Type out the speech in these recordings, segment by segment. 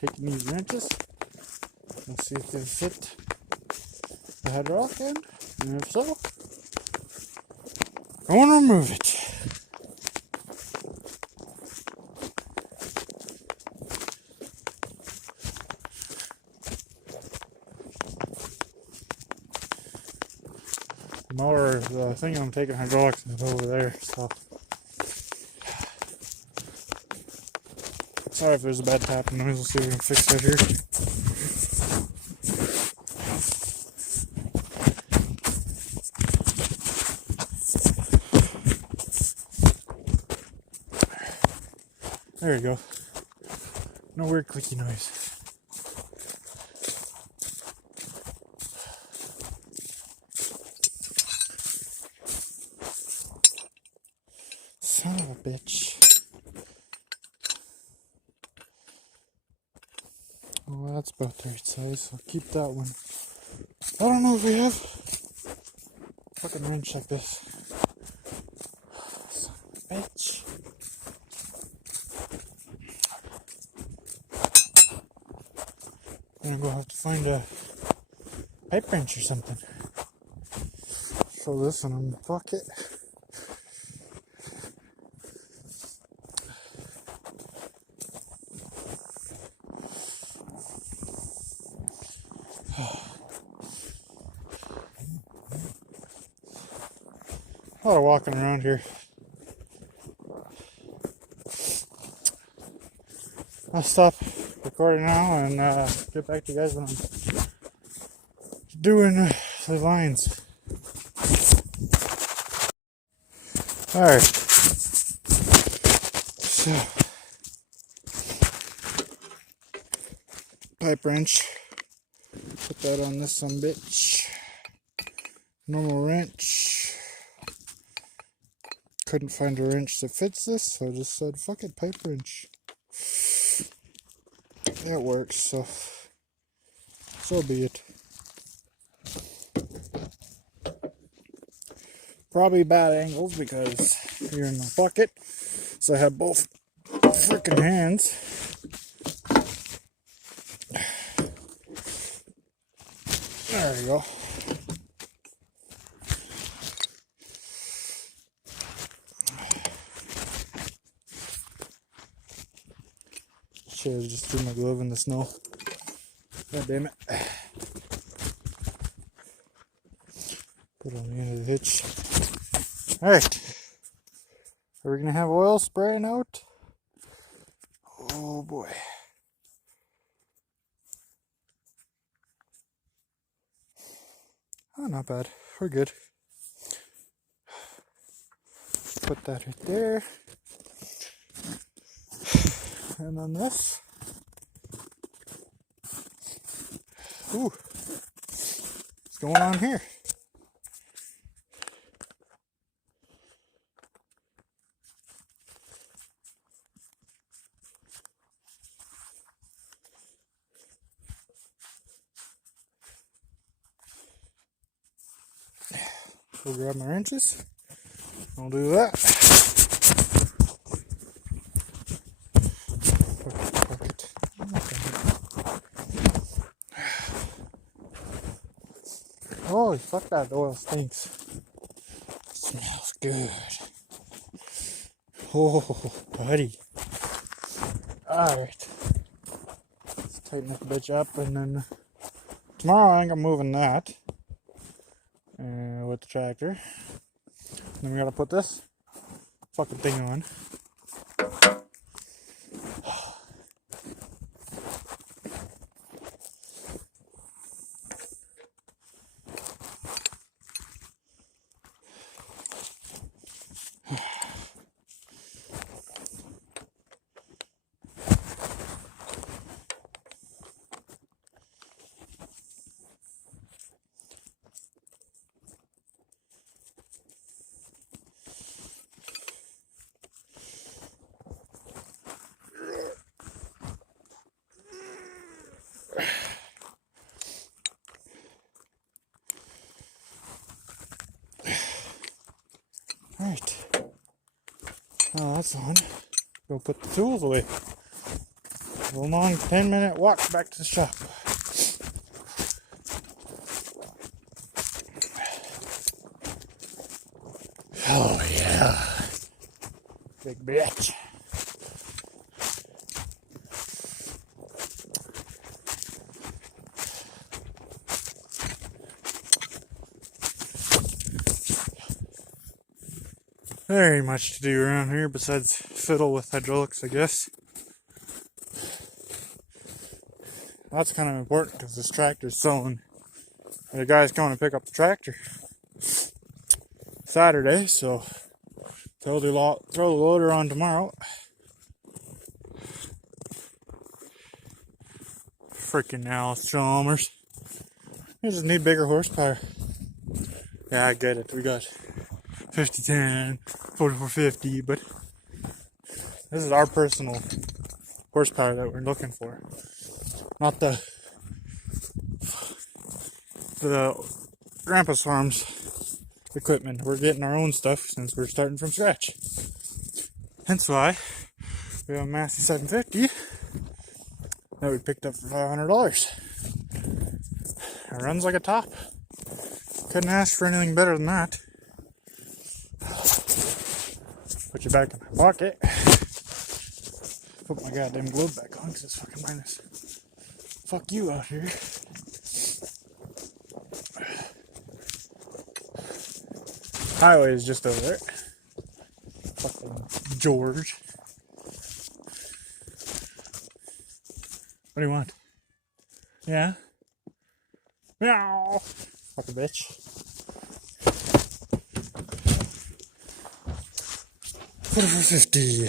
taking these wrenches. Let's see if they fit the hydraulic end, and if so, I want to remove it. The mower, the thing I'm taking hydraulics is over there, so sorry if there's a bad tapping noise. We'll see if we can fix that here. There you go. No weird clicky noise. Son of a bitch. Well, that's about the right size. I'll keep that one. I don't know if we have a fucking wrench like this. Son of a bitch. I'm gonna have to find a pipe wrench or something. Throw this in a bucket. A lot of walking around here. I'll stop recording now and get back to you guys when I'm doing the lines. Alright. So, pipe wrench. Put that on this some bitch. Normal wrench. Couldn't find a wrench that fits this, so I just said, fuck it, pipe wrench. That works, so be it. Probably bad angles because you're in the bucket, so I have both freaking hands. There we go. Should have just threw my glove in the snow. God damn it. Put it on the end of the hitch. Alright. Are we going to have oil spraying out? Oh boy. Oh, not bad. We're good. Put that right there. And then this. Ooh. What's going on here? Go grab my wrenches. I'll do that. Bucket. Holy fuck, that oil stinks. Smells good. Oh, buddy. Alright. Let's tighten this bitch up, and then tomorrow I think I'm moving that with the tractor. Then we gotta put this fucking thing on. Alright. Well, that's on. Go put the tools away. A long 10-minute walk back to the shop. Oh yeah. Big bitch. There ain't much to do around here besides fiddle with hydraulics, I guess. That's kind of important because this tractor's selling. The guy's coming to pick up the tractor Saturday, so throw the loader on tomorrow. Freaking Allis-Chalmers. You just need bigger horsepower. Yeah, I get it. We got 5010, 4450, but this is our personal horsepower that we're looking for. Not the Grandpa's Farms equipment. We're getting our own stuff since we're starting from scratch. Hence why we have a Massey 750 that we picked up for $500. It runs like a top. Couldn't ask for anything better than that. Put you back in my pocket. Put my goddamn glove back on because it's fucking minus. Fuck you out here. Highway is just over there. Fucking George. What do you want? Yeah? Meow! Fucking bitch. Put it for 50.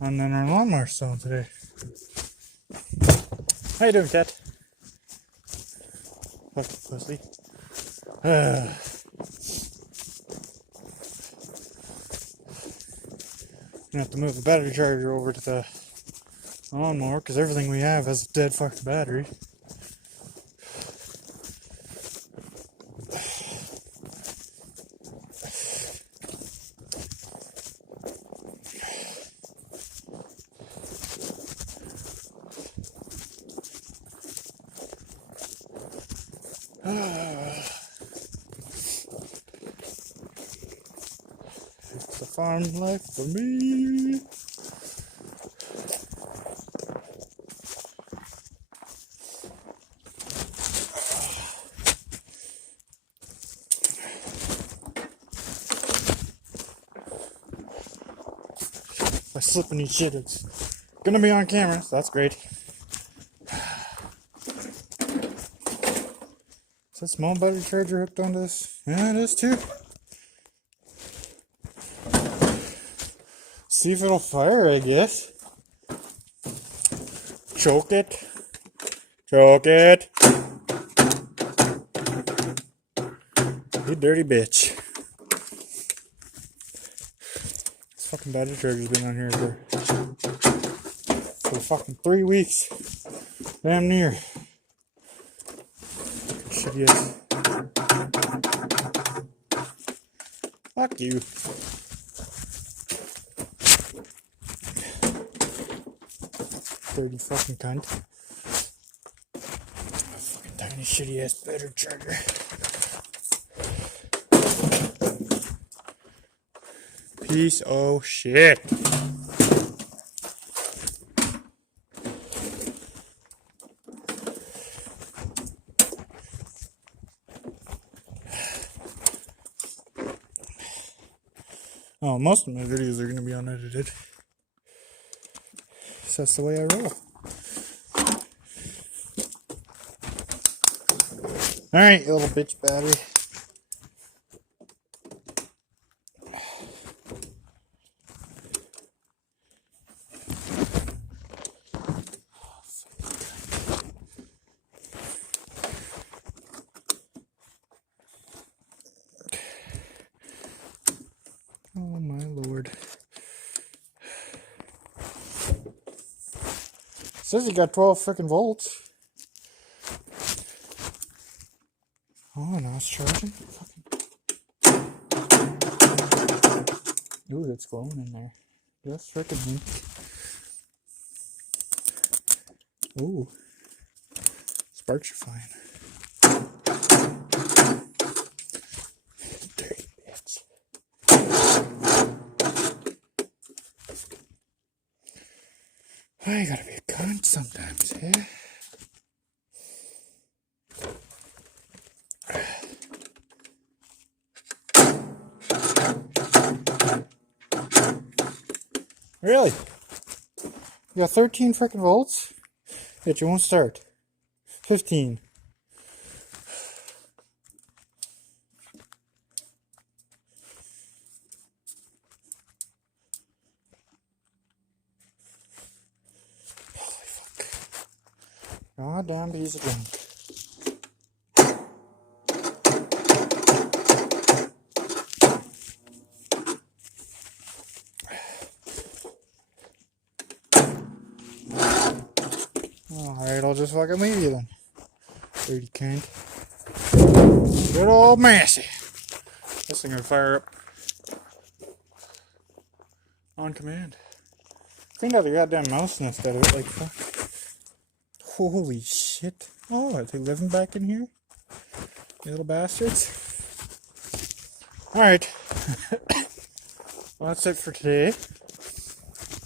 And then our lawnmower's selling today. How you doing, cat? Fucking pussy. I have to move the battery charger over to the lawnmower because everything we have has a dead fucked battery. It's the farm life for me. If I slip and eat shit, it's gonna be on camera, so that's great. Is that small battery charger hooked onto this? Yeah, it is too. See if it'll fire, I guess. Choke it. Choke it. You dirty bitch. This fucking battery charger's been on here for fucking 3 weeks. Damn near. Shitty ass. Fuck you. Dirty fucking cunt. Fucking tiny shitty ass battery charger. Piece of shit. Oh, most of my videos are going to be unedited. So that's the way I roll. Alright, you little bitch battery. Oh my lord. Says you got 12 freaking volts. Oh, now it's charging. Ooh, that's glowing in there. Just freaking me. Ooh. Sparks are flying. Dirty bitch. I gotta be a cunt sometimes, eh? Really? You got 13 freaking volts? Yet you won't start. 15. Holy fuck. Goddamn piece of junk. Alright, I'll just fucking leave you then. Dirty cunt. Good old Massey. This thing will fire up on command. Cleaned out the goddamn mouse nest out of it, like fuck. Holy shit. Oh, are they living back in here? You little bastards. Alright. Well, that's it for today.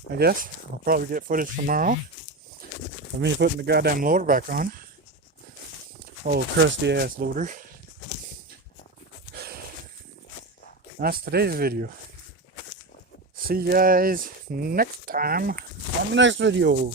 I guess. I'll probably get footage tomorrow of me putting the goddamn loader back on. Old crusty ass loader. That's today's video. See you guys next time on the next video.